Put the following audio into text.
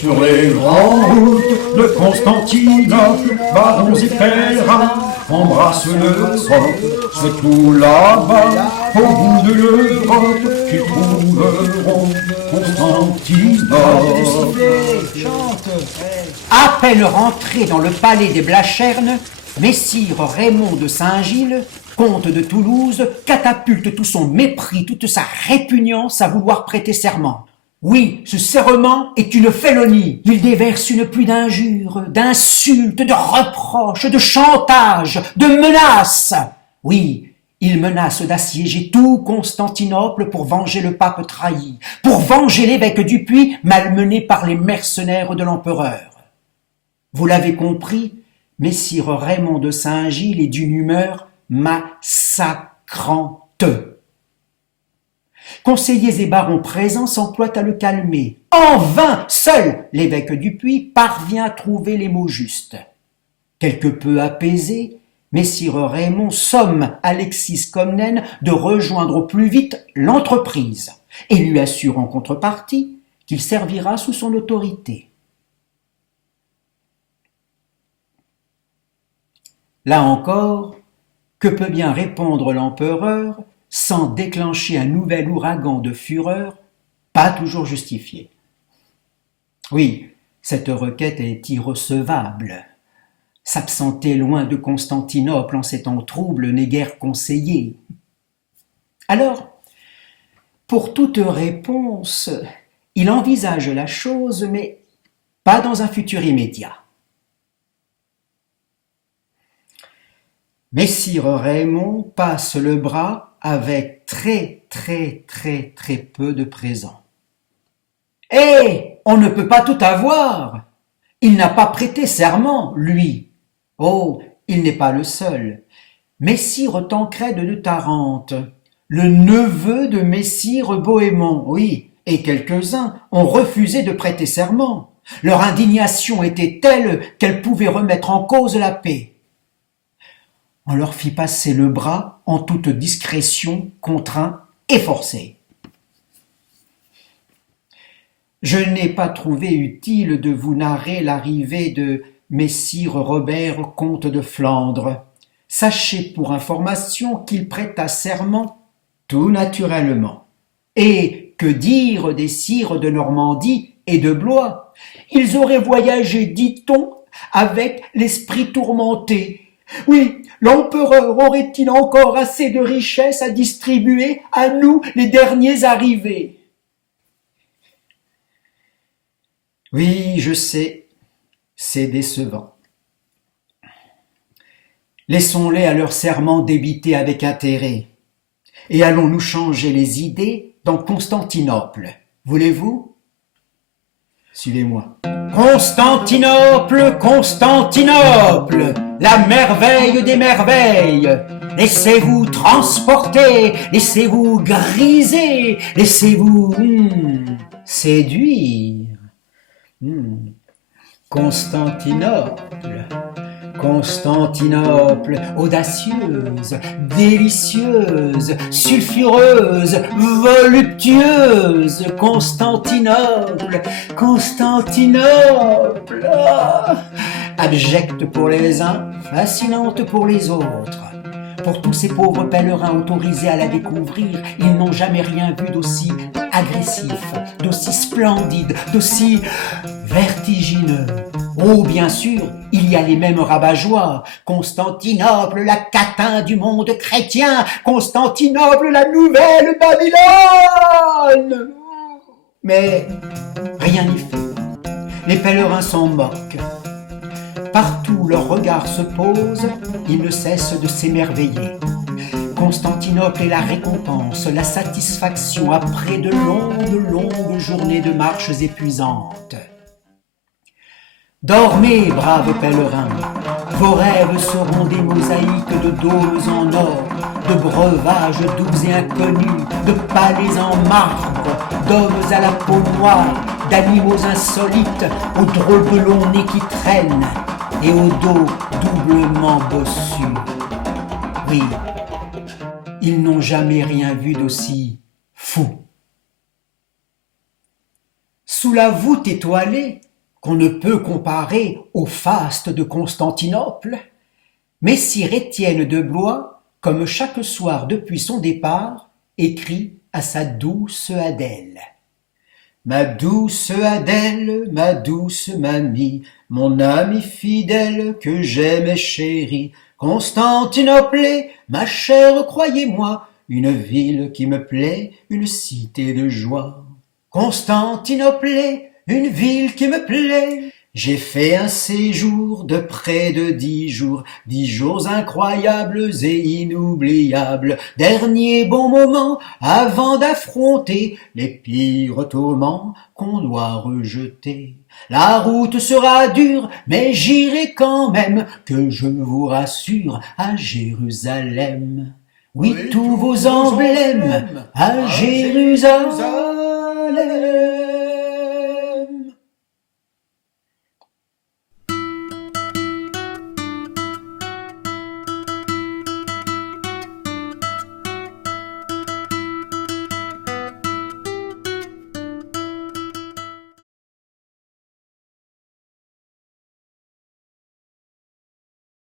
Sur les grandes routes de Constantinople, barons et pèlerins embrassent l'Europe. C'est tout là-bas, au bout de l'Europe, qu'ils trouveront Constantinople. À peine rentré dans le palais des Blachernes, Messire Raymond de Saint-Gilles, comte de Toulouse, catapulte tout son mépris, toute sa répugnance à vouloir prêter serment. Oui, ce serment est une félonie. Il déverse une pluie d'injures, d'insultes, de reproches, de chantages, de menaces. Oui, il menace d'assiéger tout Constantinople pour venger le pape trahi, pour venger l'évêque du Puy malmené par les mercenaires de l'empereur. Vous l'avez compris, Messire Raymond de Saint-Gilles est d'une humeur massacrante. Conseillers et barons présents s'emploient à le calmer. En vain, seul l'évêque du Puy parvient à trouver les mots justes. Quelque peu apaisé, Messire Raymond somme Alexis Comnène de rejoindre au plus vite l'entreprise et lui assure en contrepartie qu'il servira sous son autorité. Là encore, que peut bien répondre l'empereur sans déclencher un nouvel ouragan de fureur, pas toujours justifié? Oui, cette requête est irrecevable. S'absenter loin de Constantinople en ces temps troubles n'est guère conseillé. Alors, pour toute réponse, il envisage la chose, mais pas dans un futur immédiat. Messire Raymond passe le bras avec très peu de présents. On ne peut pas tout avoir. Il n'a pas prêté serment, lui. Oh, il n'est pas le seul. Messire Tancrède de Tarente, le neveu de Messire Bohémond, oui, et quelques-uns ont refusé de prêter serment. Leur indignation était telle qu'elle pouvait remettre en cause la paix. On leur fit passer le bras en toute discrétion, contraint et forcé. Je n'ai pas trouvé utile de vous narrer l'arrivée de Messire Robert, comte de Flandre. Sachez pour information qu'il prêta serment tout naturellement. Et que dire des sires de Normandie et de Blois? Ils auraient voyagé, dit-on, avec l'esprit tourmenté. Oui, l'empereur aurait-il encore assez de richesses à distribuer à nous, les derniers arrivés? Oui, je sais, c'est décevant. Laissons-les à leur serment débiter avec intérêt. Et allons-nous changer les idées dans Constantinople? Voulez-vous? Suivez-moi. Constantinople, Constantinople, la merveille des merveilles. Laissez-vous transporter, laissez-vous griser, laissez-vous séduire. Constantinople, Constantinople, audacieuse, délicieuse, sulfureuse, voluptueuse, Constantinople, Constantinople, abjecte pour les uns, fascinante pour les autres. Pour tous ces pauvres pèlerins autorisés à la découvrir, ils n'ont jamais rien vu d'aussi agressif, d'aussi splendide, d'aussi vertigineux. Oh, bien sûr, il y a les mêmes rabat-joie. Constantinople, la catin du monde chrétien. Constantinople, la nouvelle Babylone. Mais rien n'y fait. Les pèlerins s'en moquent. Partout où leur regard se pose, ils ne cessent de s'émerveiller. Constantinople est la récompense, la satisfaction après de longues journées de marches épuisantes. Dormez, braves pèlerins, vos rêves seront des mosaïques de dômes en or, de breuvages doux et inconnus, de palais en marbre, d'hommes à la peau noire, d'animaux insolites, aux drôles de longs nez qui traînent, et au dos doublement bossu. Oui, ils n'ont jamais rien vu d'aussi fou. Sous la voûte étoilée, qu'on ne peut comparer au faste de Constantinople. Messire Étienne de Blois, comme chaque soir depuis son départ, écrit à sa douce Adèle. Ma douce Adèle, ma douce mamie, mon amie fidèle que j'aime et chérie, Constantinople, ma chère, croyez-moi, une ville qui me plaît, une cité de joie. Constantinople, une ville qui me plaît. J'ai fait un séjour de près de 10 jours, 10 jours incroyables et inoubliables, dernier bon moment avant d'affronter les pires tourments qu'on doit rejeter. La route sera dure, mais j'irai quand même, que je vous rassure, à Jérusalem. Oui, tous vos emblèmes, à Jérusalem.